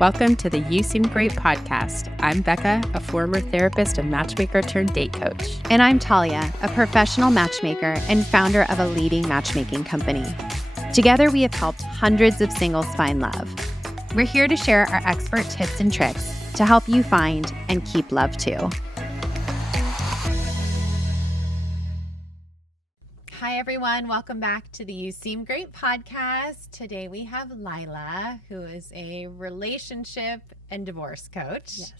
Welcome to the You Seem Great podcast. I'm Becca, a former therapist and matchmaker turned date coach. And I'm Talia, a professional matchmaker and founder of a leading matchmaking company. Together, we have helped hundreds of singles find love. We're here to share our expert tips and tricks to help you find and keep love too. Hi, everyone. Welcome back to the You Seem Great podcast. Today we have Lila, who is a relationship and divorce coach. Yes.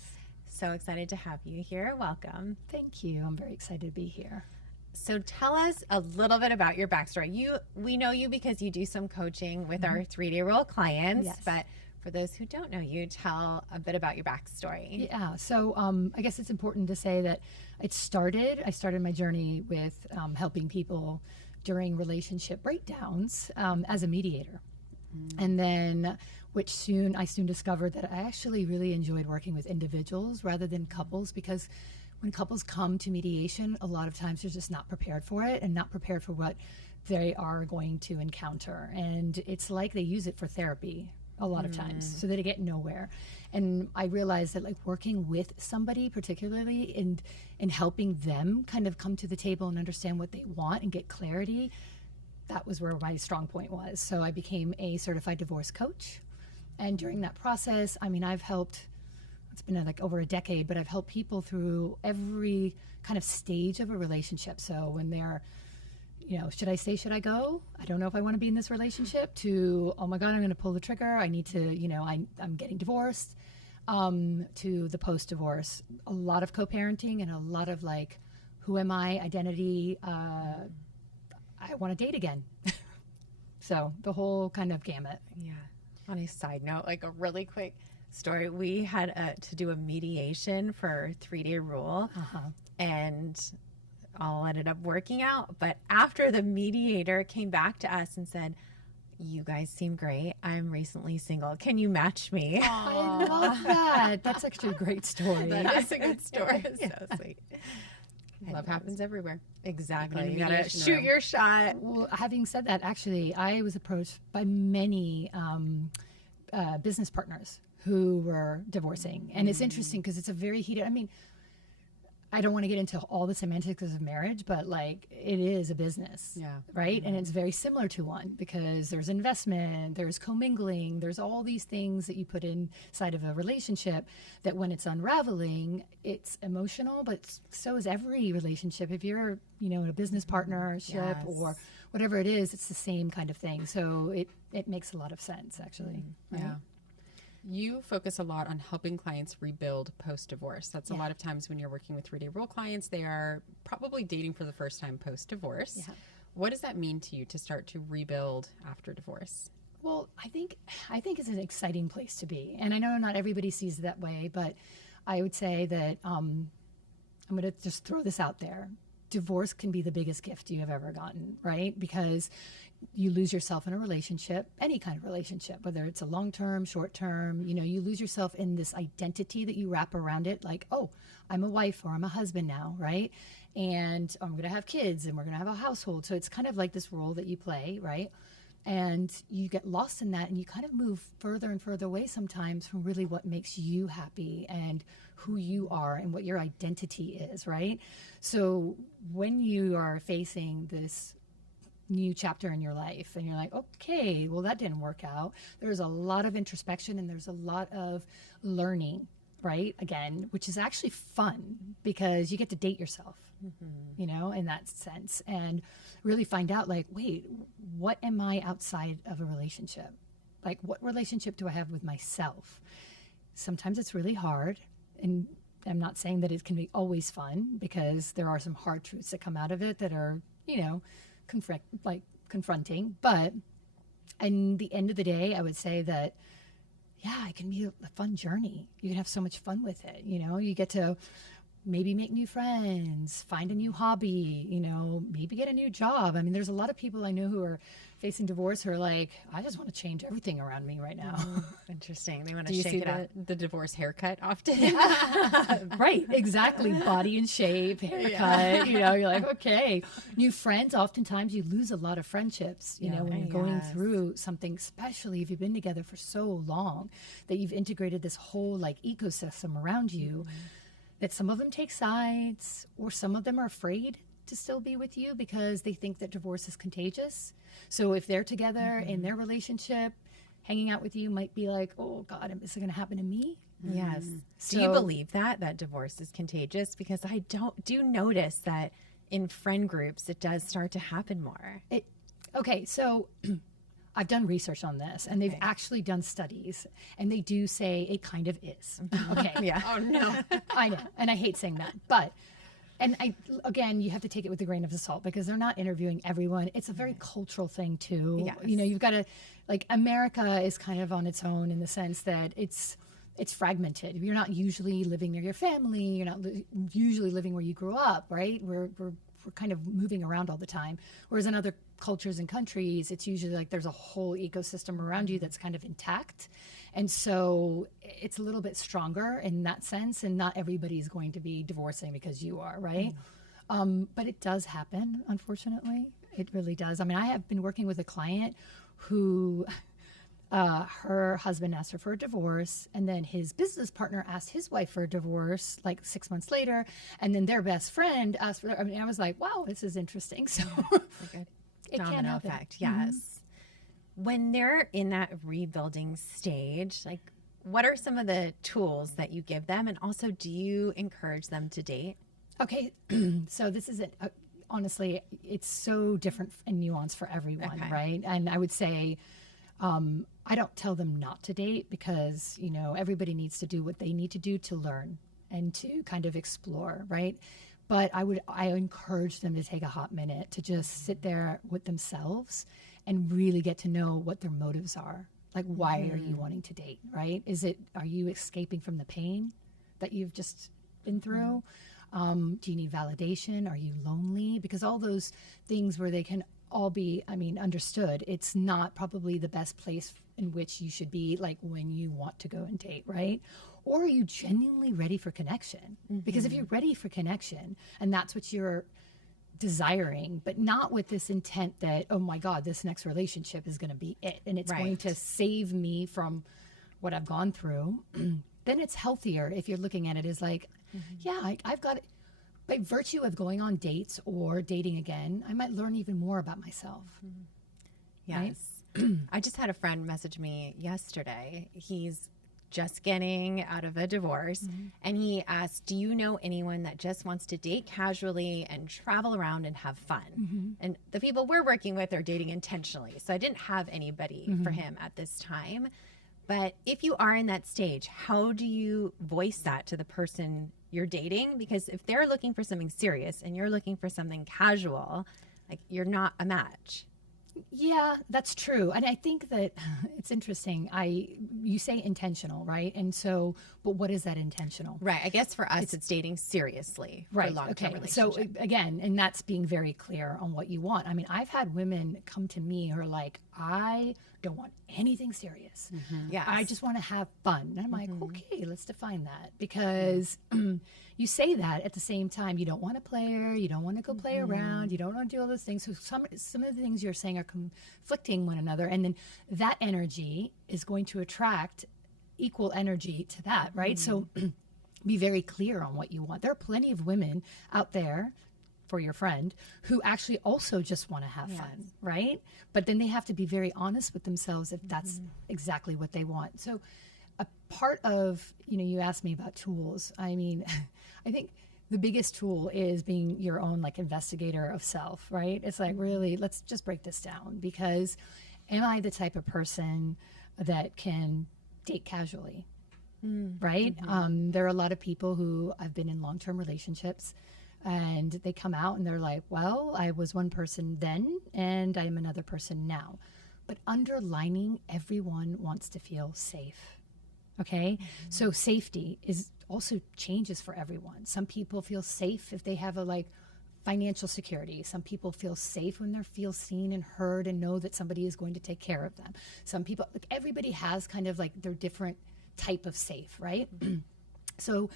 So excited to have you here. Welcome. Thank you. I'm very excited to be here. So tell us a little bit about your backstory. We know you because you do some coaching with our 3-day rule clients, Yes. but for those who don't know you, tell a bit about your backstory. Yeah. So I guess it's important to say that I started my journey with helping people during relationship breakdowns as a mediator. And then I soon discovered that I actually really enjoyed working with individuals rather than couples, because when couples come to mediation, a lot of times they're just not prepared for it and not prepared for what they are going to encounter. And it's like they use it for therapy a lot of times, so they get nowhere. And I realized that, like, working with somebody particularly and helping them kind of come to the table and understand what they want and get clarity, that was where my strong point was. So I became a certified divorce coach. And during that process, I mean, it's been like over a decade, but I've helped people through every kind of stage of a relationship. So when they're, should I stay, should I go? I don't know if I want to be in this relationship, to, oh my God, I'm going to pull the trigger. I need to, I'm getting divorced, to the post-divorce. A lot of co-parenting and a lot of like, who am I, identity, I want to date again. So the whole kind of gamut. Yeah. On a side note, like a really quick story, we had to do a mediation for 3-day rule, and all ended up working out. But after the mediator came back to us and said, "You guys seem great. I'm recently single. Can you match me?" I love that. That's actually a great story. That is a good story. Yeah. So sweet. Love happens everywhere. Exactly. In You a gotta mediation shoot room. your shot. Well, having said that, actually, I was approached by many business partners who were divorcing. And it's interesting because it's a very heated, I don't want to get into all the semantics of marriage, but like, it is a business, right? And it's very similar to one, because there's investment, there's commingling, there's all these things that you put inside of a relationship that when it's unraveling, it's emotional, but so is every relationship. If you're, in a business partnership or whatever it is, it's the same kind of thing. So it makes a lot of sense, actually. Right? Yeah. You focus a lot on helping clients rebuild post-divorce. That's a lot of times when you're working with 3-day rule clients, they are probably dating for the first time post-divorce. Yeah. What does that mean to you to start to rebuild after divorce? Well, I think it's an exciting place to be. And I know not everybody sees it that way, but I would say that I'm going to just throw this out there. Divorce can be the biggest gift you have ever gotten, right? Because you lose yourself in a relationship, any kind of relationship, whether it's a long-term, short-term, you lose yourself in this identity that you wrap around it, like, oh, I'm a wife or I'm a husband now, right? And I'm going to have kids and we're going to have a household. So it's kind of like this role that you play, right? And you get lost in that and you kind of move further and further away sometimes from really what makes you happy and who you are and what your identity is, right? So when you are facing this new chapter in your life and you're like, okay, well, that didn't work out, there's a lot of introspection and there's a lot of learning, right? Again, which is actually fun because you get to date yourself, in that sense, and really find out, like, wait, what am I outside of a relationship? Like, what relationship do I have with myself? Sometimes it's really hard, and I'm not saying that it can be always fun, because there are some hard truths that come out of it that are, confronting. But in the end of the day, I would say that, it can be a fun journey. You can have so much fun with it. You get to maybe make new friends, find a new hobby, maybe get a new job. I mean, there's a lot of people I know who are facing divorce who are like, I just want to change everything around me right now. Interesting. They want Do to you shake see it up. the divorce haircut often? Right, exactly. Body and shape, haircut, you're like, okay. New friends, oftentimes you lose a lot of friendships, when you're going through something, especially if you've been together for so long that you've integrated this whole like ecosystem around you, that some of them take sides or some of them are afraid to still be with you because they think that divorce is contagious. So if they're together in their relationship, hanging out with you might be like, oh God, is it going to happen to me? Yes. So, do you believe that divorce is contagious? Because I do notice that in friend groups, it does start to happen more. Okay, so I've done research on this, and they've actually done studies, and they do say it kind of is. Okay. Yeah. Oh no. I know, and I hate saying that, but, again, you have to take it with a grain of salt because they're not interviewing everyone. It's a very cultural thing too. Yes. You've got to, like, America is kind of on its own in the sense that it's fragmented. You're not usually living near your family. You're not usually living where you grew up, right? We're kind of moving around all the time. Whereas in other cultures and countries, it's usually like there's a whole ecosystem around you that's kind of intact. And so it's a little bit stronger in that sense. And not everybody's going to be divorcing because you are, right? But it does happen, unfortunately. It really does. I mean, I have been working with a client who her husband asked her for a divorce, and then his business partner asked his wife for a divorce like 6 months later, and then their best friend asked for. I mean, I was like, wow, this is interesting. So it can Domino happen. effect. Yes. When they're in that rebuilding stage, like, what are some of the tools that you give them, and also do you encourage them to date? Okay, so this is honestly, it's so different and nuanced for everyone, right? And I would say, I don't tell them not to date because, everybody needs to do what they need to do to learn and to kind of explore, right? But I encourage them to take a hot minute to just sit there with themselves and really get to know what their motives are. Like, why are you wanting to date, right? Are you escaping from the pain that you've just been through? Do you need validation? Are you lonely? Because all those things where they can all be, understood, it's not probably the best place in which you should be, like, when you want to go and date, right? Or are you genuinely ready for connection? Because if you're ready for connection and that's what you're desiring, but not with this intent that, oh my God, this next relationship is going to be it and it's going to save me from what I've gone through, then it's healthier if you're looking at it as like, I've got it. By virtue of going on dates or dating again, I might learn even more about myself. Yes. I just had a friend message me yesterday. He's just getting out of a divorce, and he asked, do you know anyone that just wants to date casually and travel around and have fun? And the people we're working with are dating intentionally. So I didn't have anybody for him at this time. But if you are in that stage, how do you voice that to the person you're dating? Because if they're looking for something serious and you're looking for something casual, like, you're not a match. Yeah, that's true. And I think that it's interesting. You say intentional, right? And so, but what is that intentional? Right. I guess for us, it's dating seriously for Right. long-term Okay. relationship. So again, and that's being very clear on what you want. I mean, I've had women come to me who are like, I don't want anything serious. Yes. I just want to have fun. And I'm like, okay, let's define that. Because you say that at the same time, you don't want to play her, you don't want to go play around, you don't want to do all those things. So some of the things you're saying are conflicting one another. And then that energy is going to attract equal energy to that, right? So be very clear on what you want. There are plenty of women out there, for your friend, who actually also just want to have fun, right? But then they have to be very honest with themselves if that's exactly what they want. So a part of, you asked me about tools. I mean, I think the biggest tool is being your own, like, investigator of self, right? It's like, really, let's just break this down, because am I the type of person that can date casually, right? There are a lot of people who have been in long-term relationships, and they come out and they're like, well, I was one person then and I'm another person now. But underlining, everyone wants to feel safe. Okay. So safety is also changes for everyone. Some people feel safe if they have a like financial security. Some people feel safe when they feel seen and heard and know that somebody is going to take care of them. Some people, like everybody has kind of like their different type of safe, right? So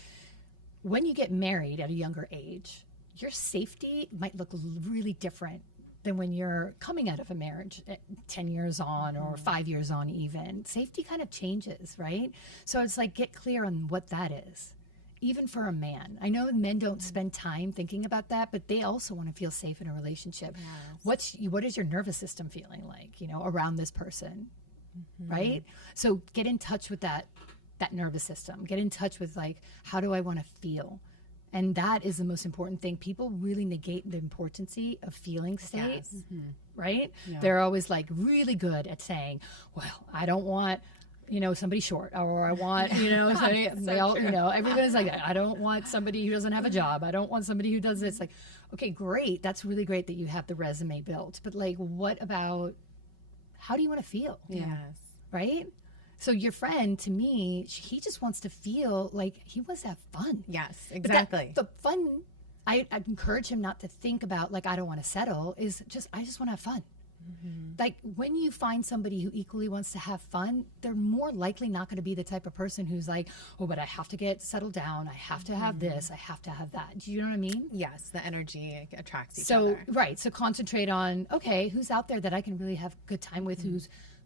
when you get married at a younger age, your safety might look really different than when you're coming out of a marriage at 10 years on or 5 years on even. Safety kind of changes, right? So it's like, get clear on what that is. Even for a man. I know men don't spend time thinking about that, but they also want to feel safe in a relationship. Yes. What is your nervous system feeling like, you know, around this person, right? So get in touch with that nervous system. Get in touch with like, how do I want to feel? And that is the most important thing. People really negate the importance of feeling state, right? Yeah. They're always like really good at saying, well, I don't want, you know, somebody short, or I want, you know, somebody, they all, you know, everybody's like, I don't want somebody who doesn't have a job. I don't want somebody who does this. Like, okay, great. That's really great that you have the resume built. But like, what about, how do you want to feel? Yes. Right? So your friend, to me, he just wants to feel like he wants to have fun. Yes, exactly. The fun, I encourage him not to think about like, I don't want to settle, is just, I just want to have fun. Like when you find somebody who equally wants to have fun, they're more likely not going to be the type of person who's like, oh, but I have to get settled down. I have to have this. I have to have that. Do you know what I mean? Yes. The energy attracts each other. Right. So concentrate on, okay, who's out there that I can really have a good time with,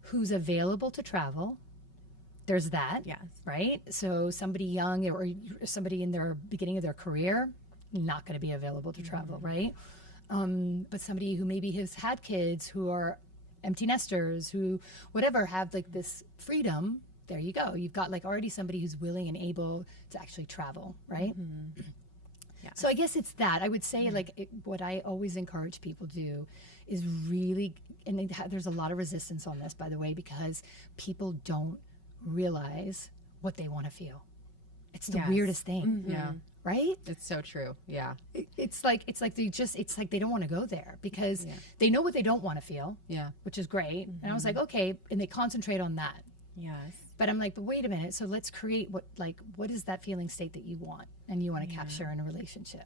who's available to travel. There's that. Yes. Right. So somebody young or somebody in their beginning of their career, not going to be available to travel. Right. But somebody who maybe has had kids, who are empty nesters, who whatever, have like this freedom, there you go. You've got like already somebody who's willing and able to actually travel, right? Yeah. So I guess it's that. I would say like what I always encourage people to do is really, and there's a lot of resistance on this, by the way, because people don't realize what they want to feel. It's the weirdest thing. Yeah. Right? It's so true. Yeah. It's like they don't want to go there because they know what they don't want to feel. Yeah. Which is great. And I was like, okay, and they concentrate on that. Yes. But I'm like, but wait a minute. So let's create what is that feeling state that you want and you want to capture in a relationship?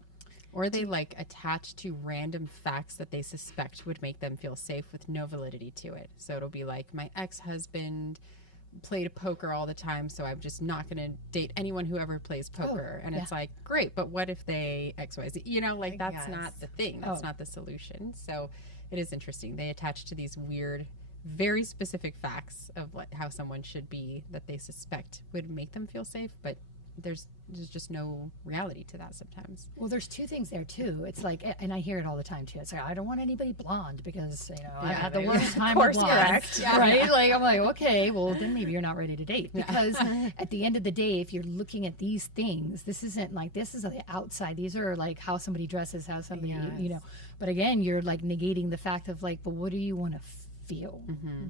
Or they like attach to random facts that they suspect would make them feel safe with no validity to it. So it'll be like, my ex-husband played poker all the time, so I'm just not going to date anyone who ever plays poker. And it's like, great, but what if they XYZ? You know, like that's not the thing. That's not the solution. So it is interesting. They attach to these weird, very specific facts of how someone should be that they suspect would make them feel safe, but there's just no reality to that sometimes. Well, there's two things there too. It's like, and I hear it all the time too. It's like, I don't want anybody blonde because, you know, I had the worst time with blonde. Correct. Right? Like, I'm like, okay, well then maybe you're not ready to date, because at the end of the day, if you're looking at these things, this isn't like, this is the outside. These are like how somebody dresses, how somebody, you know, but again, you're like negating the fact of like, but what do you want to feel?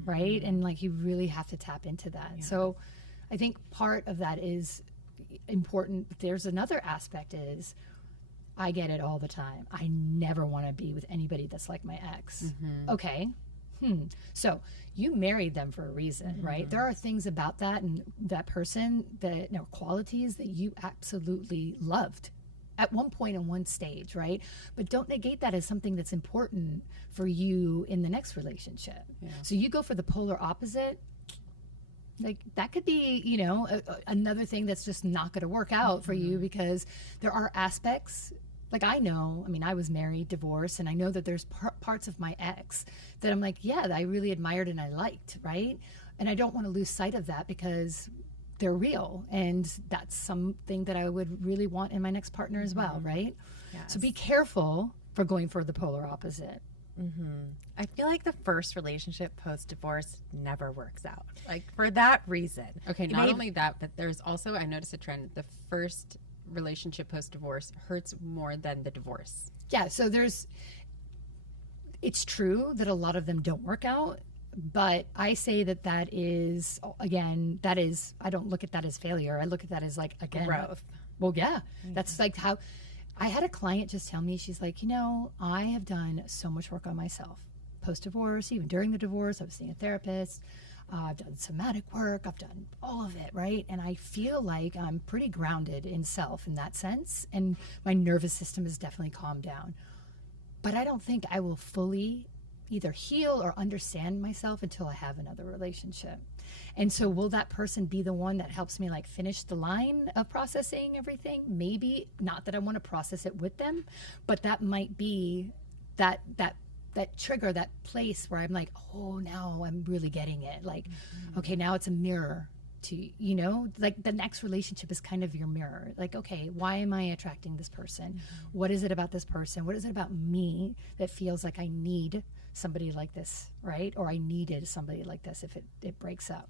Right? And like, you really have to tap into that. So I think part of that is important. There's another aspect is, I get it all the time. I never want to be with anybody that's like my ex. Okay. So you married them for a reason, right? There are things about that and that person that, you know, qualities that you absolutely loved at one point in one stage, right? But don't negate that as something that's important for you in the next relationship. So you go for the polar opposite. Like that could be, you know, another thing that's just not going to work out for you, because there are aspects, like I know, I mean, I was married, divorced, and I know that there's parts of my ex that I'm like, yeah, that I really admired and I liked, right? And I don't want to lose sight of that because they're real. And that's something that I would really want in my next partner as well, right? Yes. So be careful for going for the polar opposite. I feel like the first relationship post-divorce never works out, like for that reason. Okay, not only that, but there's also, I noticed a trend, the first relationship post-divorce hurts more than the divorce. Yeah, so it's true that a lot of them don't work out, but I say that is, again, I don't look at that as failure. I look at that as like, again, growth. Well, yeah, that's like how, I had a client just tell me, she's like, you know, I have done so much work on myself post-divorce, even during the divorce. I was seeing a therapist. I've done somatic work, I've done all of it, right? And I feel like I'm pretty grounded in self in that sense. And my nervous system has definitely calmed down. But I don't think I will fully either heal or understand myself until I have another relationship. And so will that person be the one that helps me like finish the line of processing everything? Maybe. Not that I want to process it with them, but that might be that trigger, that place where I'm like, oh, now I'm really getting it. Like, okay, now it's a mirror to, you know, like the next relationship is kind of your mirror. Like, okay, why am I attracting this person? What is it about this person? What is it about me that feels like I need somebody like this, right? Or I needed somebody like this if it breaks up.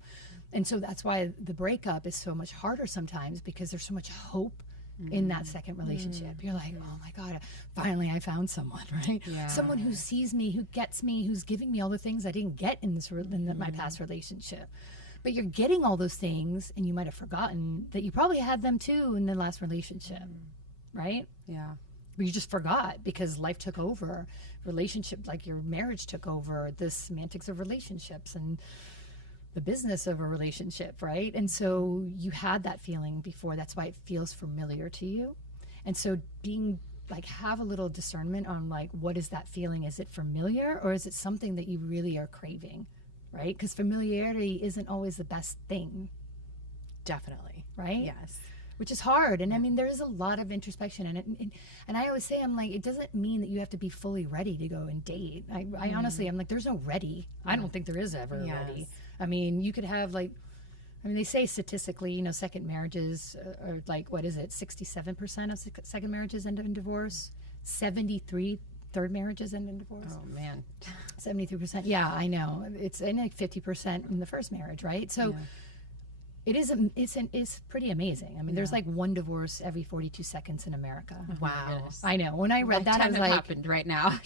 And so that's why the breakup is so much harder sometimes, because there's so much hope in that second relationship. You're like, oh my God, finally I found someone, right? Yeah. Someone who sees me, who gets me, who's giving me all the things I didn't get in my past relationship. But you're getting all those things, and you might have forgotten that you probably had them too in the last relationship, right? Yeah. But you just forgot because life took over, relationship, like your marriage took over, the semantics of relationships and the business of a relationship, right? And so you had that feeling before. That's why it feels familiar to you. And so being like, have a little discernment on like, what is that feeling? Is it familiar, or is it something that you really are craving, right? Because familiarity isn't always the best thing. Definitely. Right? Yes. Which is hard. And I mean, there is a lot of introspection. And I always say, I'm like, it doesn't mean that you have to be fully ready to go and date. I honestly, I'm like, there's no ready. I don't think there is ever ready. I mean, you could have like, I mean, they say statistically, you know, second marriages are like, what is it? 67% of second marriages end in divorce. 73 third marriages end in divorce. Oh man. 73%. Yeah, I know. It's and like 50% in the first marriage, right? So it's pretty amazing. I mean, there's like one divorce every 42 seconds in America. Wow. I know. When I read that, I was like, happened right now.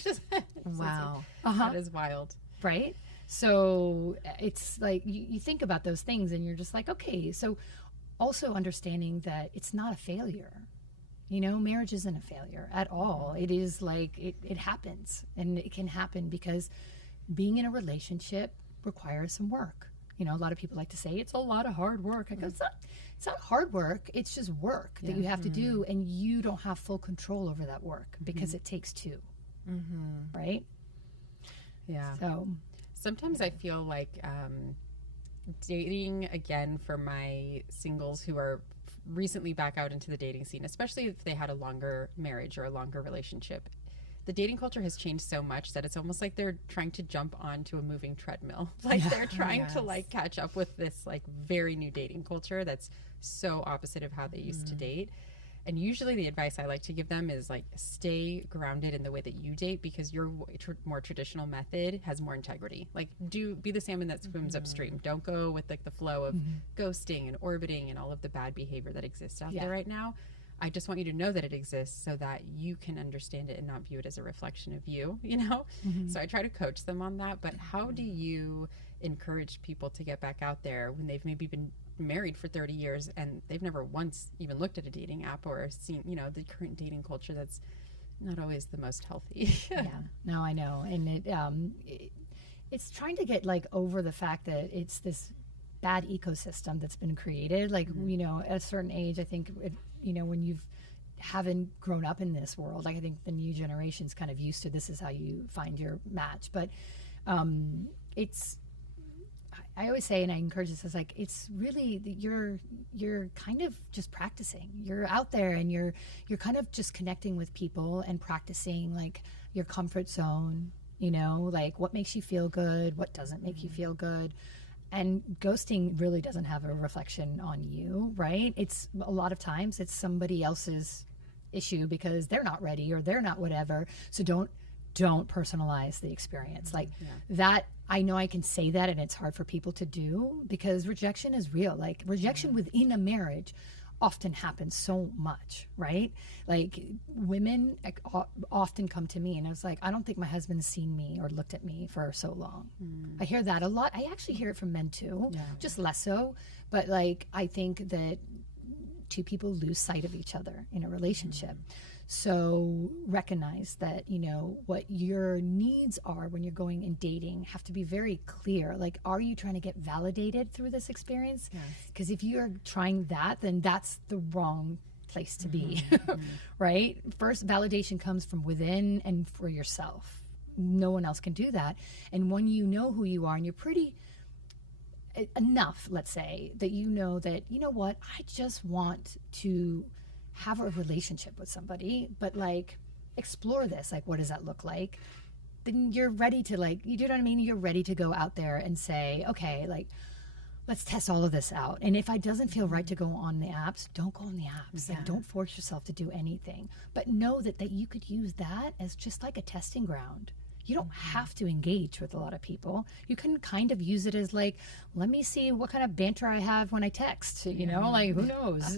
Wow. That is wild. Right? So it's like you think about those things and you're just like, okay. So also understanding that it's not a failure. You know, marriage isn't a failure at all. It is like it happens, and it can happen because being in a relationship requires some work. You know, a lot of people like to say it's a lot of hard work. I go, it's not hard work. It's just work that you have to do, and you don't have full control over that work because it takes two. Right? Yeah. So sometimes I feel like dating again for my singles who are recently back out into the dating scene, especially if they had a longer marriage or a longer relationship. The dating culture has changed so much that it's almost like they're trying to jump onto a moving treadmill. Like they're trying to like catch up with this like very new dating culture that's so opposite of how they used to date. And usually the advice I like to give them is like, stay grounded in the way that you date, because your more traditional method has more integrity. Like be the salmon that swims upstream. Don't go with like the flow of ghosting and orbiting and all of the bad behavior that exists out there right now. I just want you to know that it exists so that you can understand it and not view it as a reflection of you, you know? So I try to coach them on that. But how do you encourage people to get back out there when they've maybe been married for 30 years and they've never once even looked at a dating app or seen, you know, the current dating culture that's not always the most healthy? No, I know. And it's trying to get like over the fact that it's this bad ecosystem that's been created. Like, you know, at a certain age, I think, you know, when you haven't grown up in this world, like I think the new generation's kind of used to this is how you find your match. But I always say, and I encourage this, is like, it's really you're kind of just practicing. You're out there and you're kind of just connecting with people and practicing like your comfort zone, you know, like what makes you feel good, what doesn't make you feel good. And ghosting really doesn't have a reflection on you, right? It's a lot of times it's somebody else's issue because they're not ready or they're not whatever. So don't personalize the experience. Like that, I know I can say that, and it's hard for people to do because rejection is real. Like rejection within a marriage often happens so much, right? Like women often come to me and I was like, I don't think my husband's seen me or looked at me for so long. I hear that a lot. I actually hear it from men too, just less so. But like, I think that two people lose sight of each other in a relationship. So recognize that, you know, what your needs are when you're going and dating have to be very clear. Like, are you trying to get validated through this experience? Because if you're trying that, then that's the wrong place to be, right? First, validation comes from within and for yourself. No one else can do that. And when you know who you are and you're pretty enough, let's say, that you know what, I just want to have a relationship with somebody, but like explore this, like what does that look like? Then you're ready to, like, you know what I mean? You're ready to go out there and say, okay, like, let's test all of this out. And if it doesn't feel right to go on the apps, don't go on the apps. Like, don't force yourself to do anything. But know that you could use that as just like a testing ground. You don't have to engage with a lot of people. You can kind of use it as like, let me see what kind of banter I have when I text, you know, like, who knows?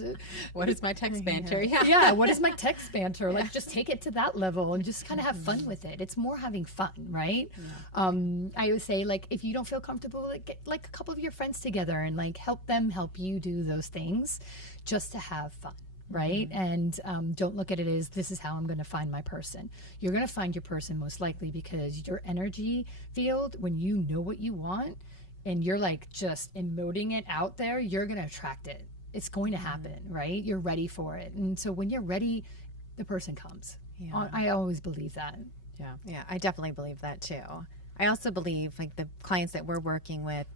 What is my text banter? Yeah, what is my text banter? Like, just take it to that level and just kind of have fun with it. It's more having fun, right? I always say, like, if you don't feel comfortable, like, get like a couple of your friends together and like help them help you do those things just to have fun. Right? And don't look at it as, this is how I'm going to find my person. You're going to find your person most likely because your energy field, when you know what you want and you're like just emoting it out there, you're going to attract it. It's going to happen, right? You're ready for it. And so when you're ready, the person comes. I always believe that. Yeah, I definitely believe that too. I also believe, like, the clients that we're working with,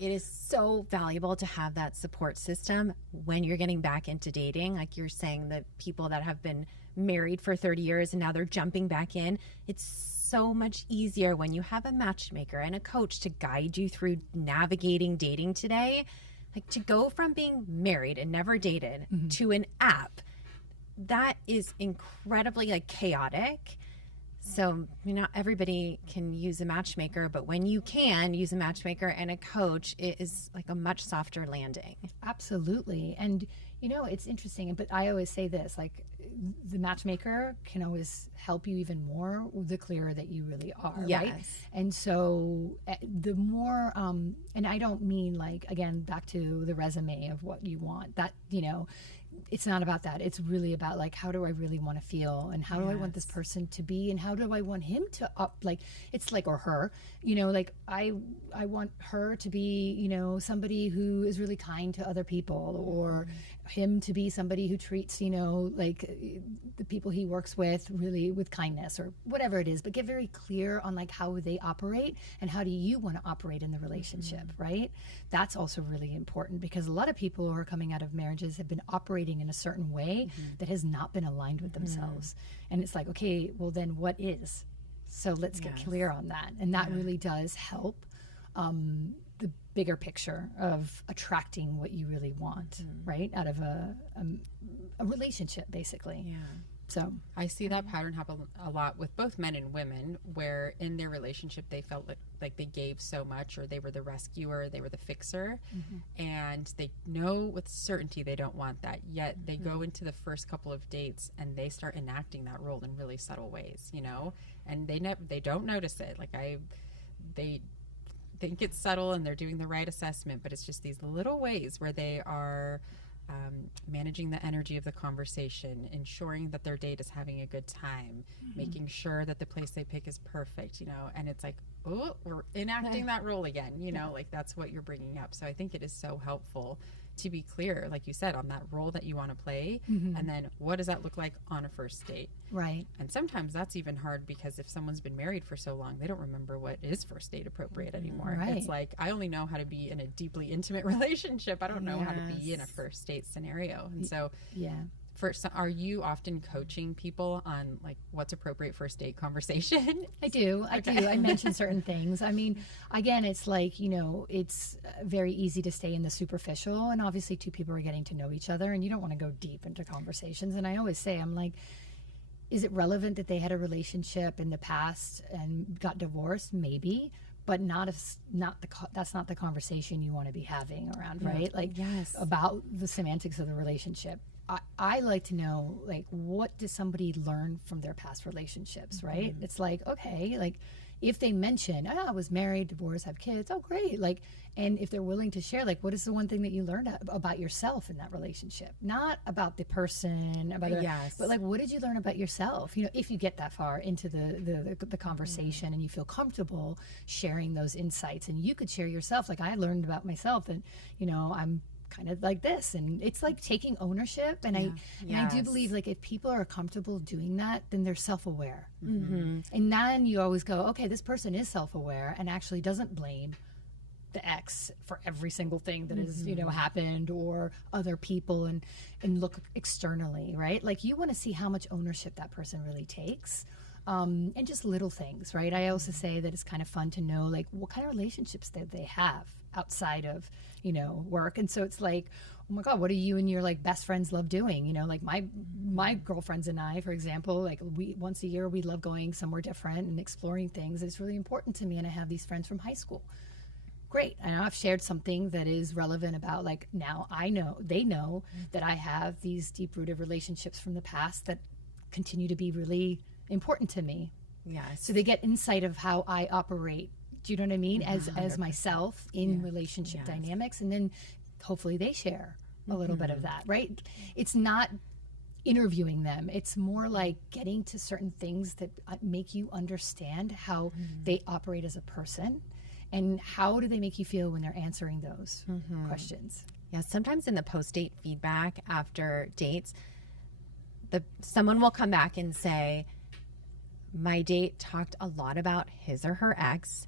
it is so valuable to have that support system when you're getting back into dating. Like you're saying, the people that have been married for 30 years and now they're jumping back in. It's so much easier when you have a matchmaker and a coach to guide you through navigating dating today. Like, to go from being married and never dated to an app, that is incredibly, like, chaotic. So not everybody can use a matchmaker, but when you can use a matchmaker and a coach, it is like a much softer landing. Absolutely. And, you know, it's interesting, but I always say this, like, the matchmaker can always help you even more the clearer that you really are, right? And so the more, and I don't mean, like, again, back to the resume of what you want, that, you know, it's not about that. It's really about, like, how do I really want to feel, and how do I want this person to be, and how do I want him to like, it's like, or her, you know, like, I want her to be, you know, somebody who is really kind to other people, or him to be somebody who treats, you know, like, the people he works with really with kindness, or whatever it is. But get very clear on, like, how they operate and how do you want to operate in the relationship, right? That's also really important, because a lot of people who are coming out of marriages have been operating in a certain way that has not been aligned with themselves. And it's like, okay, well then what is? So let's get clear on that. And that really does help the bigger picture of attracting what you really want, right? Out of a relationship, basically. So I see that pattern happen a lot with both men and women, where in their relationship they felt like they gave so much, or they were the rescuer, they were the fixer, and they know with certainty they don't want that. Yet they go into the first couple of dates and they start enacting that role in really subtle ways, you know, and they don't notice it. Like, they think it's subtle and they're doing the right assessment, but it's just these little ways where they are managing the energy of the conversation, ensuring that their date is having a good time, making sure that the place they pick is perfect, you know, and it's like, oh, we're enacting that role again, you know, like, that's what you're bringing up. So I think it is so helpful to be clear, like you said, on that role that you want to play, and then what does that look like on a first date? Right. And sometimes that's even hard, because if someone's been married for so long, they don't remember what is first date appropriate anymore. Right. It's like, I only know how to be in a deeply intimate relationship. I don't know how to be in a first date scenario. And so are you often coaching people on, like, what's appropriate first date conversation? I do. I mention certain things. I mean, again, it's like, you know, it's very easy to stay in the superficial, and obviously two people are getting to know each other and you don't want to go deep into conversations. And I always say, I'm like, is it relevant that they had a relationship in the past and got divorced? Maybe, but that's not the conversation you want to be having around, right? Like, about the semantics of the relationship. I like to know, like, what does somebody learn from their past relationships, right? It's like, okay, like if they mention, I was married, divorced, have kids, oh, great. Like, and if they're willing to share, like, what is the one thing that you learned about yourself in that relationship? Not about the person, but like, what did you learn about yourself? You know, if you get that far into the conversation and you feel comfortable sharing those insights, and you could share yourself. Like, I learned about myself that, you know, I'm kind of like this, and it's like taking ownership. And I do believe, like, if people are comfortable doing that, then they're self-aware. And then you always go, okay, this person is self-aware and actually doesn't blame the ex for every single thing that has, you know, happened, or other people, and look externally, right? Like, you want to see how much ownership that person really takes. And just little things, right? I also say that it's kind of fun to know, like, what kind of relationships that they have outside of, you know, work. And so it's like, oh my God, what do you and your like best friends love doing? You know, like my girlfriends and I, for example, like once a year, we love going somewhere different and exploring things. It's really important to me. And I have these friends from high school. Great. And I've shared something that is relevant about, like, now they know that I have these deep rooted relationships from the past that continue to be really important to me. Yes. So they get insight of how I operate. Do you know what I mean? As myself in relationship dynamics. And then hopefully they share a little bit of that, right? It's not interviewing them. It's more like getting to certain things that make you understand how they operate as a person. And how do they make you feel when they're answering those questions? Yeah, sometimes in the post-date feedback after dates, someone will come back and say, my date talked a lot about his or her ex,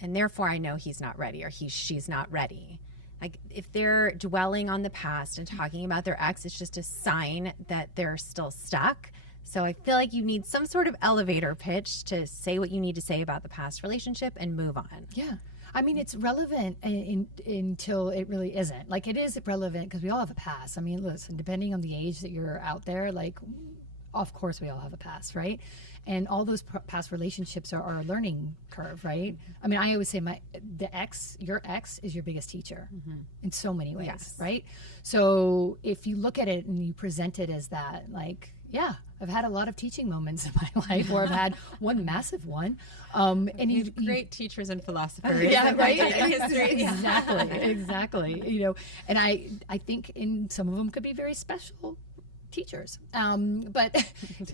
and therefore I know he's not ready, or she's not ready. Like, if they're dwelling on the past and talking about their ex, it's just a sign that they're still stuck. So I feel like you need some sort of elevator pitch to say what you need to say about the past relationship and move on. Yeah. I mean, it's relevant until it really isn't. Like, it is relevant because we all have a past. I mean, listen, depending on the age that you're out there, like, of course we all have a past, right? And all those past relationships are a learning curve, right? I mean, I always say your ex is your biggest teacher in so many ways, right? So if you look at it and you present it as that, like, yeah, I've had a lot of teaching moments in my life, or I've had one massive one. And you great teachers and philosophers. Yeah, right. Exactly. You know, and I think in some of them could be very special teachers, but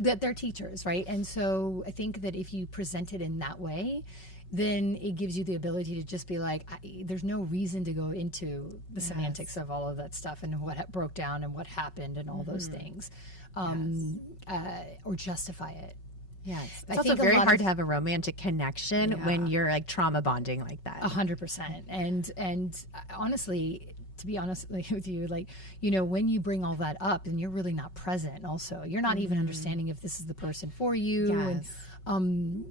that they're teachers, right? And so I think that if you present it in that way, then it gives you the ability to just be like, there's no reason to go into the semantics of all of that stuff and what broke down and what happened and all those things. Or justify it. Yes. It's also very hard to have a romantic connection when you're like trauma bonding like that. 100%. And honestly, to be honest with you, like, you know, when you bring all that up and you're really not present also, you're not even understanding if this is the person for you. Yes. And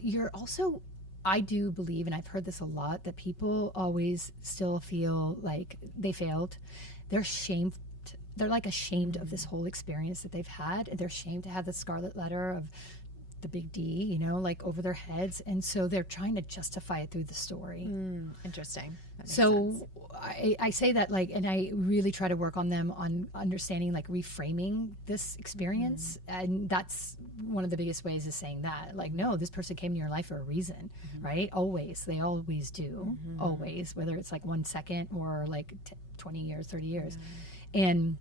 you're also, I do believe, and I've heard this a lot, that people always still feel like they failed. They're ashamed. They're like ashamed of this whole experience that they've had. They're ashamed to have the scarlet letter of the big D, you know, like over their heads. And so they're trying to justify it through the story. Interesting. So I say that, like, and I really try to work on them on understanding, like, reframing this experience. And that's one of the biggest ways, is saying that, like, no, this person came in your life for a reason, right? Always. They always do. Always. Whether it's like 1 second or like 20 years, 30 years. And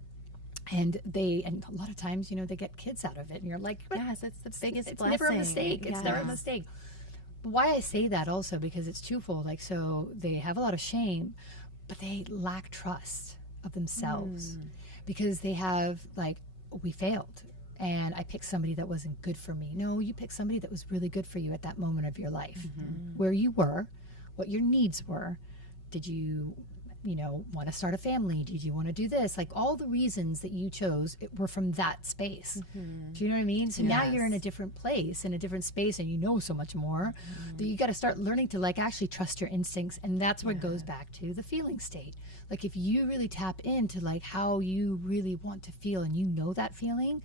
a lot of times, you know, they get kids out of it, and you're like, yes, it's the biggest it's blessing. Never a mistake. It's never a mistake. But why I say that also, because it's twofold. Like, so they have a lot of shame, but they lack trust of themselves because they have, like, we failed and I picked somebody that wasn't good for me. No, you picked somebody that was really good for you at that moment of your life, where you were, what your needs were. Did you want to start a family? Did you want to do this? Like, all the reasons that you chose were from that space. Do you know what I mean? So now you're in a different place, in a different space, and you know so much more that you got to start learning to, like, actually trust your instincts. And that's what goes back to the feeling state. Like, if you really tap into, like, how you really want to feel, and you know that feeling,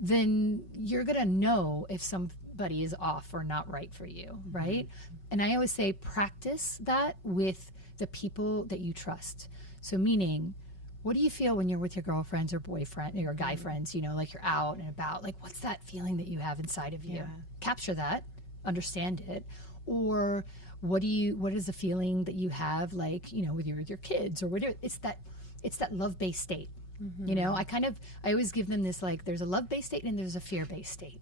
then you're going to know if somebody is off or not right for you, right? And I always say, practice that with the people that you trust. So meaning, What do you feel when you're with your girlfriends or boyfriend or guy friends, you know, like you're out and about? Like, what's that feeling that you have inside of you? Yeah. Capture that, understand it. Or what is the feeling that you have, like, you know, with your kids or whatever? It's that love-based state. You know, I always give them this, like, there's a love-based state and there's a fear-based state.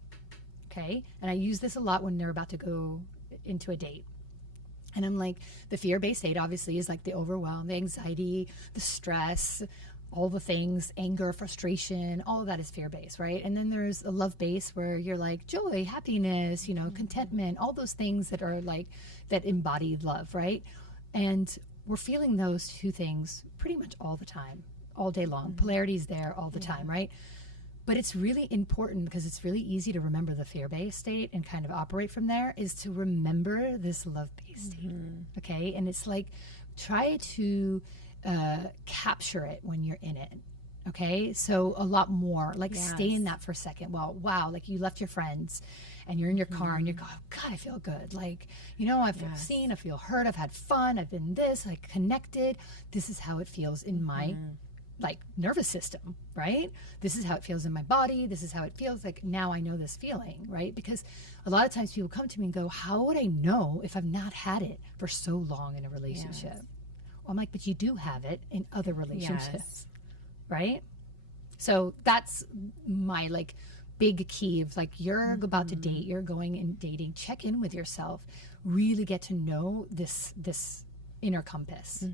Okay. And I use this a lot when they're about to go into a date. And I'm like, the fear-based state obviously is like the overwhelm, the anxiety, the stress, all the things, anger, frustration, all of that is fear-based, right? And then there's a love-based where you're like joy, happiness, you know, contentment, all those things that are like that embodied love, right? And we're feeling those two things pretty much all the time, all day long. Polarity's there all the time, right? But it's really important, because it's really easy to remember the fear-based state and kind of operate from there, is to remember this love-based state, okay? And it's like, try to capture it when you're in it, okay? So a lot more, like stay in that for a second. Well, wow, like you left your friends and you're in your car and you go, oh, God, I feel good. Like, you know, I feel seen, I feel heard, I've had fun, I've been this, like connected. This is how it feels in my like nervous system, right? This is how it feels in my body. This is how it feels. Like, now I know this feeling, right? Because a lot of times people come to me and go, how would I know if I've not had it for so long in a relationship? Well, I'm like, but you do have it in other relationships, right? So that's my like big key of like, you're about to date, you're going and dating, check in with yourself, really get to know this inner compass,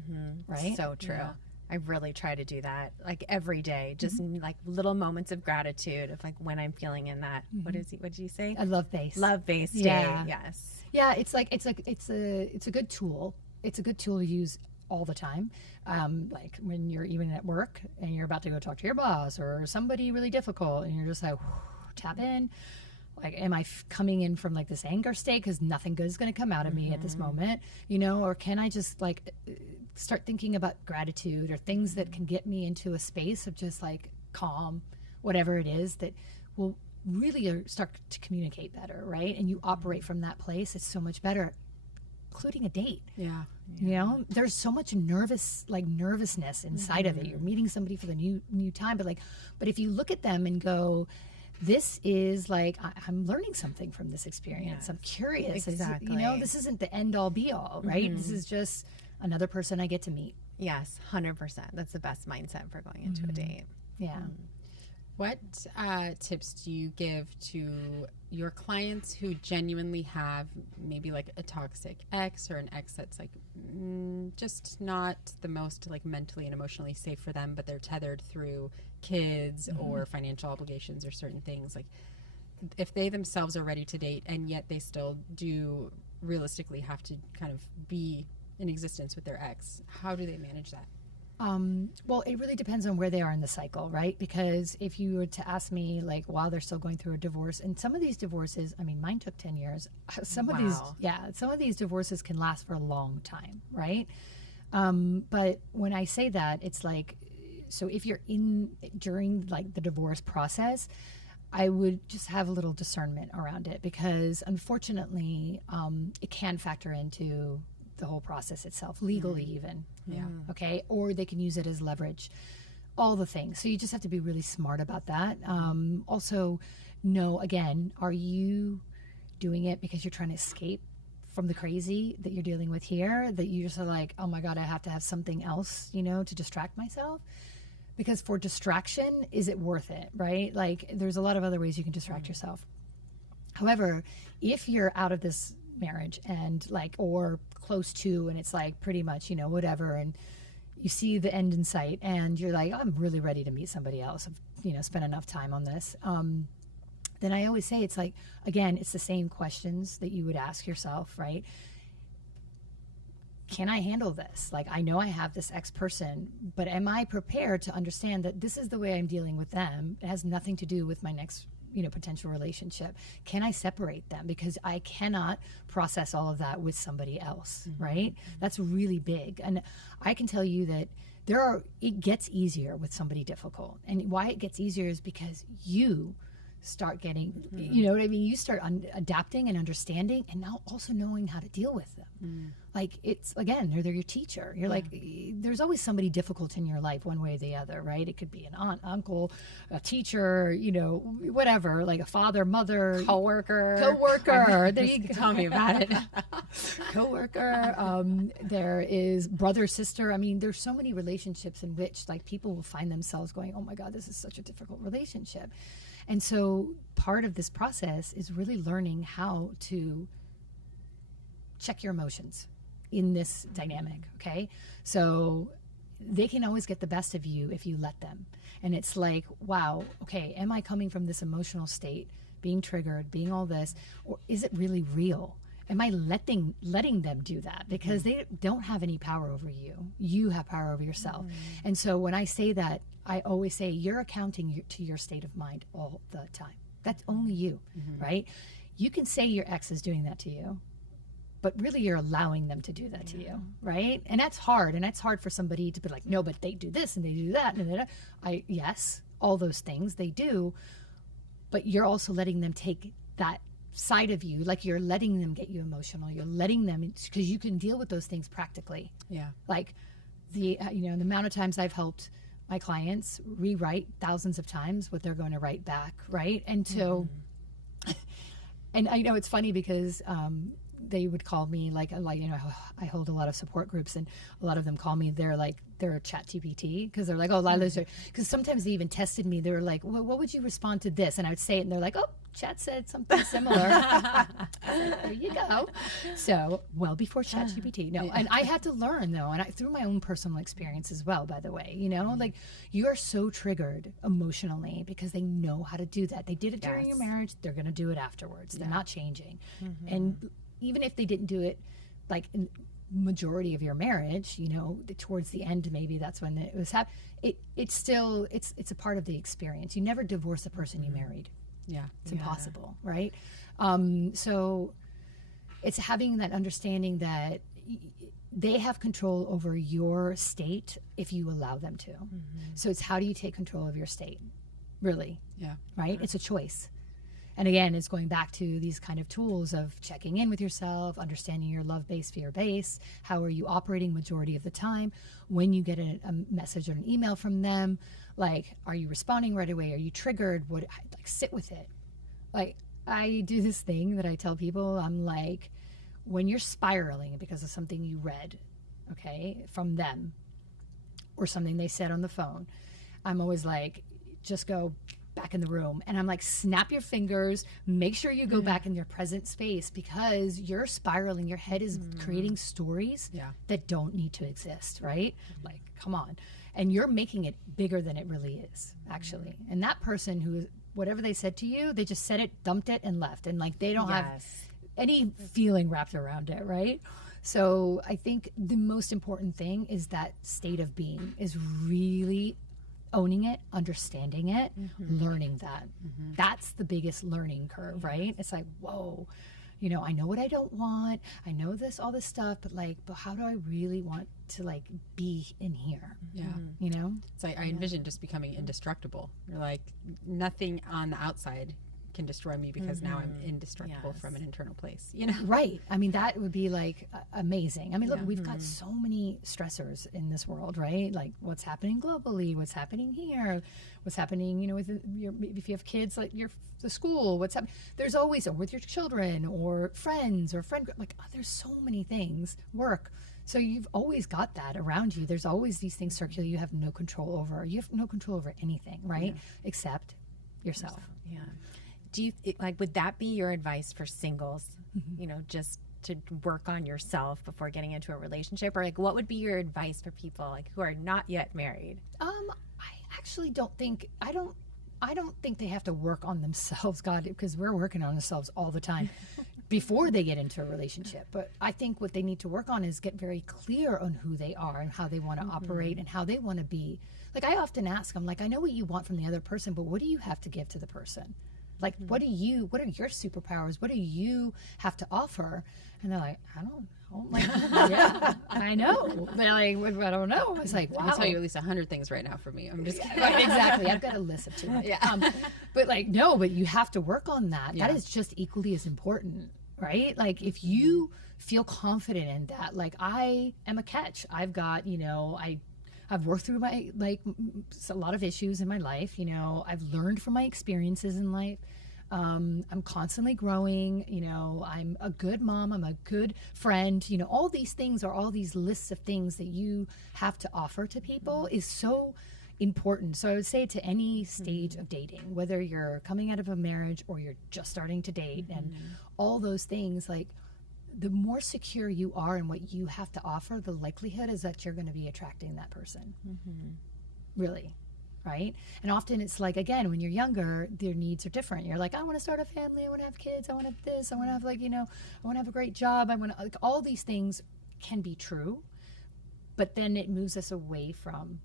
right? So true. Yeah. I really try to do that, like every day, just like little moments of gratitude of like when I'm feeling in that. What did you say? A love-based. Love-based Yeah. day. Yes. Yeah, it's a good tool. It's a good tool to use all the time. Like when you're even at work and you're about to go talk to your boss or somebody really difficult, and you're just like, tap in. Like, am I coming in from like this anger state because nothing good is going to come out of me at this moment, you know? Or can I just like start thinking about gratitude or things that can get me into a space of just like calm, whatever it is, that will really start to communicate better, right? And you operate from that place. It's so much better, including a date. Yeah. You know, there's so much nervousness inside of it. You're meeting somebody for the new time, but if you look at them and go, this is like, I'm learning something from this experience. Yes. I'm curious. Exactly. You know, this isn't the end all be all, right? This is just another person I get to meet. Yes, 100%. That's the best mindset for going into a date. Yeah. What tips do you give to your clients who genuinely have maybe like a toxic ex, or an ex that's like just not the most like mentally and emotionally safe for them, but they're tethered through kids or financial obligations or certain things? Like, if they themselves are ready to date and yet they still do realistically have to kind of be in existence with their ex, how do they manage that? Well, it really depends on where they are in the cycle, right? Because if you were to ask me, like, while they're still going through a divorce, and some of these divorces, I mean, mine took 10 years. Some of these divorces can last for a long time, right? But when I say that, it's like, so if you're during like the divorce process, I would just have a little discernment around it, because unfortunately, it can factor into the whole process itself, legally even. Yeah. Okay. Or they can use it as leverage, all the things. So you just have to be really smart about that. Also know, again, are you doing it because you're trying to escape from the crazy that you're dealing with here, that you just are like, oh my God, I have to have something else, you know, to distract myself? Because for distraction, is it worth it, right? Like, there's a lot of other ways you can distract yourself. However, if you're out of this marriage and like, or close to, and it's like pretty much, you know, whatever, and you see the end in sight and you're like, I'm really ready to meet somebody else, I've, you know, spent enough time on this, then I always say, it's like, again, it's the same questions that you would ask yourself, right? Can I handle this? Like, I know I have this ex person, but am I prepared to understand that this is the way I'm dealing with them? It has nothing to do with my next, you know, potential relationship. Can I separate them? Because I cannot process all of that with somebody else, right? That's really big. And I can tell you that it gets easier with somebody difficult. And why it gets easier is because you start getting, you know what I mean? You start adapting and understanding, and now also knowing how to deal with them. Like, it's, again, they're your teacher. You're like, there's always somebody difficult in your life one way or the other, right? It could be an aunt, uncle, a teacher, you know, whatever, like a father, mother, coworker. There you go. Tell me about it. Coworker. There is brother, sister. I mean, there's so many relationships in which, like, people will find themselves going, oh my God, this is such a difficult relationship. And so part of this process is really learning how to check your emotions in this dynamic, okay? So they can always get the best of you if you let them. And it's like, wow, okay, am I coming from this emotional state, being triggered, being all this, or is it really real? Am I letting them do that? Because they don't have any power over you. You have power over yourself. And so when I say that, I always say you're accounting to your state of mind all the time. That's only you, right? You can say your ex is doing that to you, but really you're allowing them to do that to you, right? And that's hard. And that's hard for somebody to be like, no, but they do this and they do that. And yes, all those things they do, but you're also letting them take that side of you. Like, you're letting them get you emotional. You're letting them, because you can deal with those things practically. Yeah. Like the amount of times I've helped my clients rewrite thousands of times what they're going to write back, right? And so, and I know it's funny because they would call me like I hold a lot of support groups, and a lot of them call me. They're a chat GPT, because they're like, oh, Lila's, because sometimes they even tested me. They were like, well, what would you respond to this? And I would say it, and they're like, oh, chat said something similar. There you go. So, well before chat GPT. No, and I had to learn, though, and through my own personal experience as well, by the way, like, you are so triggered emotionally because they know how to do that. They did it during your marriage. They're going to do it afterwards. They're not changing. And even if they didn't do it, like, in majority of your marriage, towards the end, maybe that's when it was it's still it's a part of the experience. You never divorce the person you married. It's impossible, right? So it's having that understanding that they have control over your state if you allow them to. So it's, how do you take control of your state, really? Right? It's a choice. And again, it's going back to these kind of tools of checking in with yourself, understanding your love base, fear base. How are you operating majority of the time? When you get a message or an email from them, like, are you responding right away? Are you triggered? Sit with it. Like, I do this thing that I tell people. I'm like, when you're spiraling because of something you read, okay, from them, or something they said on the phone, I'm always like, just go back in the room. And I'm like, snap your fingers, make sure you go back in your present space, because you're spiraling. Your head is creating stories that don't need to exist, right? Like, come on. And you're making it bigger than it really is, actually. And that person who, whatever they said to you, they just said it, dumped it, and left. And like, they don't have any feeling wrapped around it, right? So I think the most important thing is that state of being is really owning it, understanding it, learning that. That's the biggest learning curve, right? It's like, whoa, I know what I don't want. I know this, all this stuff, but how do I really want to be in here? It's like, I envision just becoming indestructible. You're like, nothing on the outside can destroy me, because now I'm indestructible from an internal place, Right. I mean, that would be amazing. I mean, look, we've got so many stressors in this world, right? Like, what's happening globally, what's happening here, what's happening, with if you have kids, like the school, what's happening. There's always, or with your children or friends or there's so many things, work. So you've always got that around you. There's always these things circular you have no control over. You have no control over anything, right? Except yourself. Yeah. Do you would that be your advice for singles? Just to work on yourself before getting into a relationship, or what would be your advice for people who are not yet married? I actually don't think I don't think they have to work on themselves, God, because we're working on ourselves all the time before they get into a relationship. But I think what they need to work on is get very clear on who they are and how they want to operate and how they want to be. Like, I often ask them, I know what you want from the other person, but what do you have to give to the person? Like, what are your superpowers? What do you have to offer? And they're like, I don't know. Like, yeah, I know. They're like, I don't know. It's like, wow. I'll tell you at least 100 things right now for me. I'm just kidding. Right, exactly. I've got a list of 200. Yeah. But like, no, but you have to work on that. Yeah. That is just equally as important, right? Like, if you feel confident in that, like, I am a catch. I've got, I've worked through my, a lot of issues in my life. I've learned from my experiences in life. I'm constantly growing. I'm a good mom. I'm a good friend. All these things are all these lists of things that you have to offer to people is so important. So I would say to any stage of dating, whether you're coming out of a marriage or you're just starting to date and all those things, like, the more secure you are in what you have to offer, the likelihood is that you're going to be attracting that person. Really. Right? And often it's like, again, when you're younger, their needs are different. You're like, I want to start a family. I want to have kids. I want to have this. I want to have I want to have a great job. I want to, all these things can be true, but then it moves us away from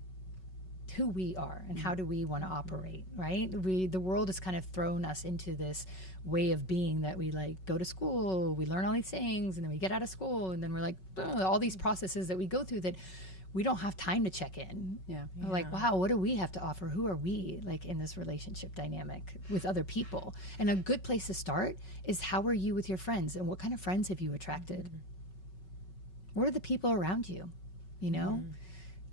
who we are and how do we want to operate, right? The world has kind of thrown us into this way of being that we go to school, we learn all these things, and then we get out of school, and then we're like, all these processes that we go through that we don't have time to check in. We're like, wow, what do we have to offer? Who are we in this relationship dynamic with other people? And a good place to start is, how are you with your friends, and what kind of friends have you attracted? What are the people around you?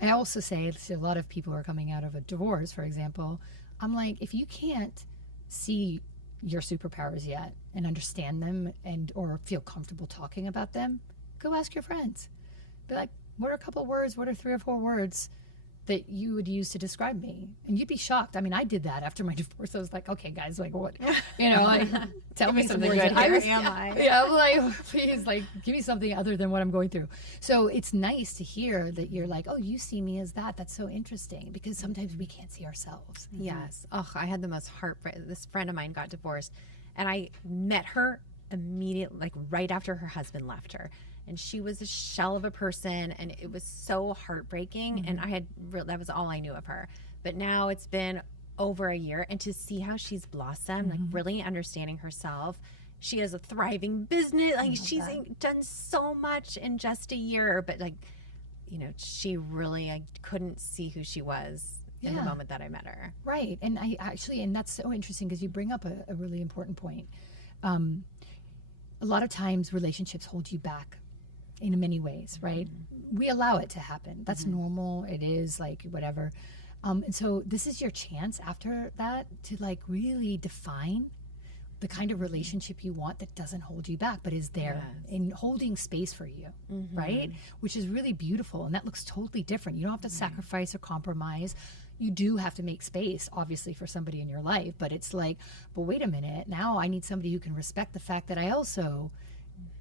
I also say to a lot of people who are coming out of a divorce, for example, I'm like, if you can't see your superpowers yet and understand them or feel comfortable talking about them, go ask your friends. Be like, what are a couple words? What are 3 or 4 words that you would use to describe me? And you'd be shocked. I mean, I did that after my divorce. I was like, okay, guys, what? Tell me something good. Where am I? Yeah, I'm like, please, give me something other than what I'm going through. So it's nice to hear that you're like, oh, you see me as that. That's so interesting, because sometimes we can't see ourselves. Yes. Oh, I had the most heartbreak. This friend of mine got divorced, and I met her immediately, right after her husband left her. And she was a shell of a person, and it was so heartbreaking. And that was all I knew of her. But now it's been over a year, and to see how she's blossomed, really understanding herself. She has a thriving business. She's done so much in just a year. But she really, I couldn't see who she was in the moment that I met her. Right. And and that's so interesting, because you bring up a really important point. A lot of times relationships hold you back in many ways, right? We allow it to happen. That's normal. It is whatever. And so this is your chance after that to really define the kind of relationship you want that doesn't hold you back, but is there in holding space for you, right? Which is really beautiful. And that looks totally different. You don't have to sacrifice or compromise. You do have to make space, obviously, for somebody in your life, but it's but wait a minute, now I need somebody who can respect the fact that I also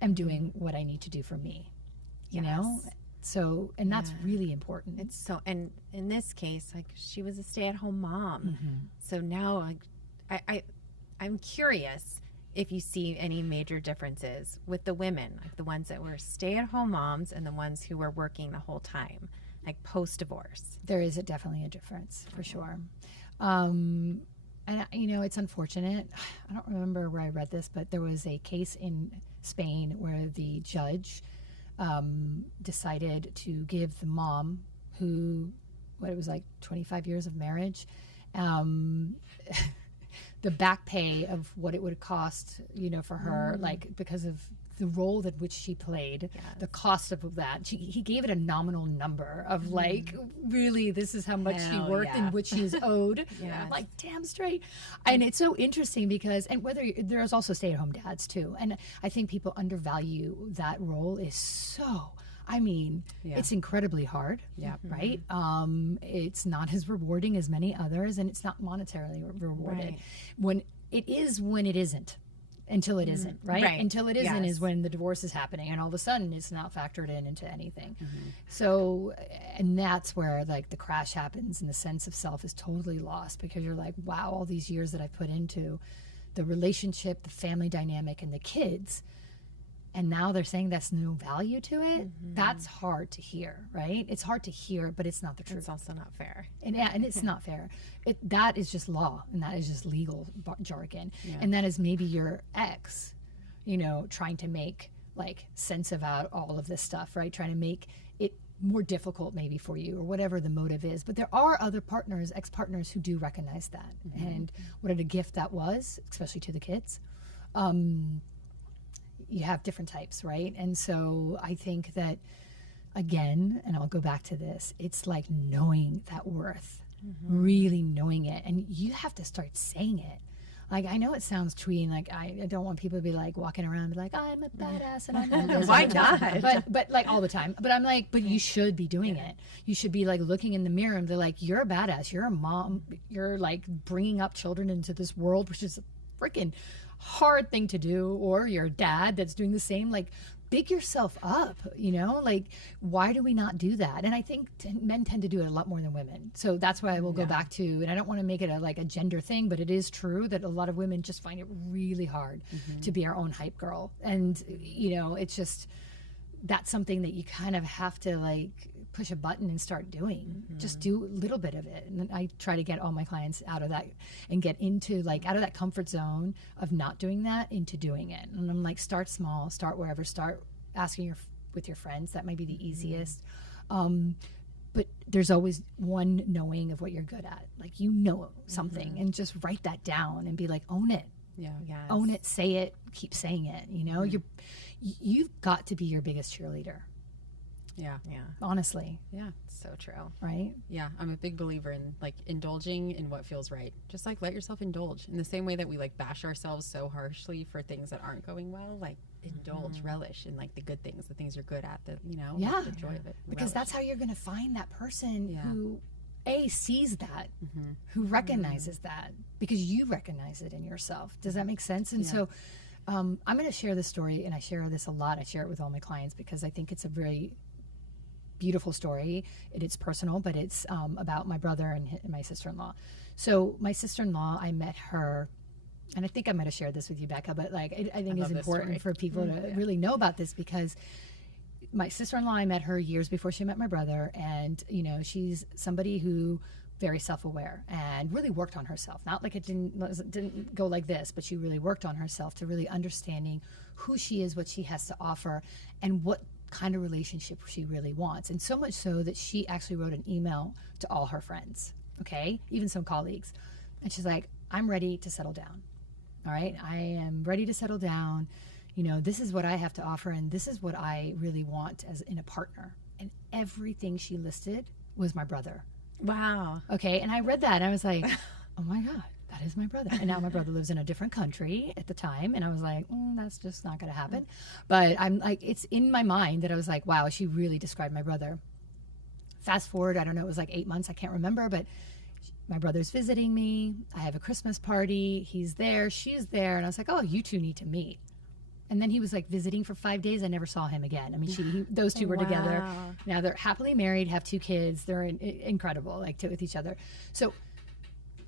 am doing what I need to do for me, you know? So, and that's really important. It's so, and in this case, she was a stay-at-home mom. So now, I'm curious if you see any major differences with the women, the ones that were stay-at-home moms and the ones who were working the whole time, post-divorce. There is definitely a difference, for sure. And, it's unfortunate. I don't remember where I read this, but there was a case in Spain where the judge decided to give the mom, who, 25 years of marriage, the back pay of what it would cost, for her, because of the role that which she played, the cost of that. He gave it a nominal number of really, this is how much she worked and what she is owed. I'm like, damn straight. And it's so interesting because, and there's also stay-at-home dads too. And I think people undervalue that role is so, it's incredibly hard, right? It's not as rewarding as many others, and it's not monetarily rewarded. When it isn't. Until it isn't, right? Until it isn't is when the divorce is happening, and all of a sudden it's not factored into anything. So, and that's where the crash happens, and the sense of self is totally lost, because you're like, wow, all these years that I put into the relationship, the family dynamic, and the kids, and now they're saying that's no value to it. That's hard to hear, right? It's hard to hear, but it's not the truth. It's also not fair. And it's not fair. That is just law, and that is just legal jargon. And that is maybe your ex, trying to make like sense about all of this stuff, right? Trying to make it more difficult maybe for you, or whatever the motive is. But there are other partners, ex-partners, who do recognize that, and what a gift that was, especially to the kids. You have different types, right? And so I think that, again, and I'll go back to this, it's like knowing that worth, really knowing it. And you have to start saying it. Like, I know it sounds twee, and like, I don't want people to be like walking around and be like, I'm a badass and I'm this. Why not? But like all the time. But I'm like, but you should be doing it. You should be like looking in the mirror and be like, you're a badass. You're a mom. You're like bringing up children into this world, which is a freaking hard thing to do. Or you're a dad that's doing the same. Like, big yourself up, like, why do we not do that? And I think men tend to do it a lot more than women. So that's why I will go back to, and I don't want to make it a gender thing, but it is true that a lot of women just find it really hard to be our own hype girl. And, it's just, that's something that you kind of have to like push a button and start doing. Just do a little bit of it. And I try to get all my clients out of that and get into like out of that comfort zone of not doing that into doing it. And I'm like, start small, start wherever, start asking with your friends. That might be the easiest. But there's always one knowing of what you're good at. Like, something, and just write that down and be like, own it. Yeah. Yes. Own it, say it, keep saying it. You've got to be your biggest cheerleader. Yeah. Honestly. Yeah. So true. Right? Yeah. I'm a big believer in like indulging in what feels right. Just like let yourself indulge in the same way that we like bash ourselves so harshly for things that aren't going well. Like indulge, relish in like the good things, the things you're good at, the joy of it. Because that's how you're going to find that person who sees that, who recognizes that, because you recognize it in yourself. Does that make sense? And so I'm going to share this story, and I share this a lot. I share it with all my clients because I think it's a very beautiful story. It's personal, but it's about my brother and my sister-in-law. So my sister-in-law, I met her, and I think I might have shared this with you, Becca, but like I think it's important for people to really know about this, because my sister-in-law, I met her years before she met my brother, and she's somebody who very self-aware and really worked on herself. Not like it didn't go like this, but she really worked on herself to really understanding who she is, what she has to offer, and what kind of relationship she really wants. And so much so that she actually wrote an email to all her friends, okay, even some colleagues, and she's like, I'm ready to settle down. All right, I am ready to settle down. This is what I have to offer, and this is what I really want as in a partner. And everything she listed was my brother. Wow. Okay, and I read that and I was like, oh my God, that is my brother. And now my brother lives in a different country at the time, and I was like, that's just not going to happen. But I'm like, it's in my mind that I was like, wow, she really described my brother. Fast forward, I don't know, it was like 8 months, I can't remember, but my brother's visiting me. I have a Christmas party. He's there, she's there, and I was like, oh, you two need to meet. And then he was like visiting for 5 days. I never saw him again. I mean, those two were together. Now they're happily married, have 2 kids. They're incredible, like with each other. So,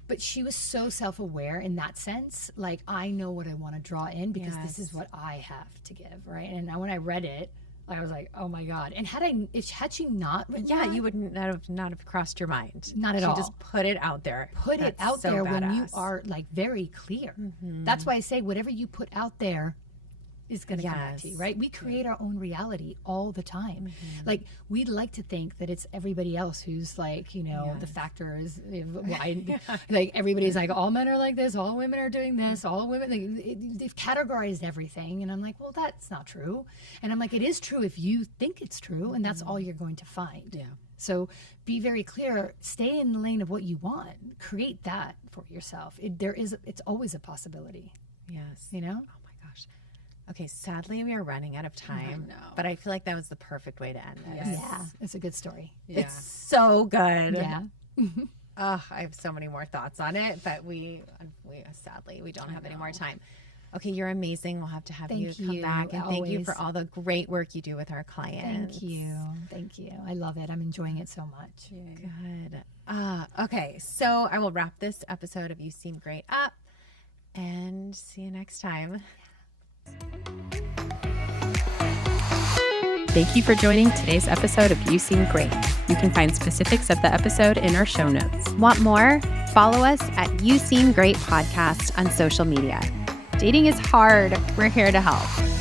but she was so self-aware in that sense. Like, I know what I want to draw in because this is what I have to give, right? And when I read it, I was like, oh my God. And had she not written that, you would not have crossed your mind. Not at all. She just put it out there. Put it out there when you are like very clear. That's why I say whatever you put out there is going to come back to you, right? We create our own reality all the time. Like, we'd like to think that it's everybody else who's like, the factor is why, like everybody's like, all men are like this, all women are doing this, all women, they've categorized everything. And I'm like, well, that's not true. And I'm like, it is true if you think it's true, and that's all you're going to find. Yeah. So be very clear, stay in the lane of what you want, create that for yourself. It's always a possibility. Yes. You know? Oh my gosh. Okay, sadly, we are running out of time, but I feel like that was the perfect way to end this. Yeah, it's a good story. Yeah. It's so good. Yeah. I have so many more thoughts on it, but we sadly, we don't have any more time. Okay, you're amazing. We'll have to have you come back. And thank you for all the great work you do with our clients. Thank you. I love it. I'm enjoying it so much. Good. Okay, so I will wrap this episode of You Seem Great up, and see you next time. Thank you for joining today's episode of You Seem Great. You can find specifics of the episode in our show notes. Want more? Follow us at You Seem Great Podcast on social media. Dating is hard. We're here to help.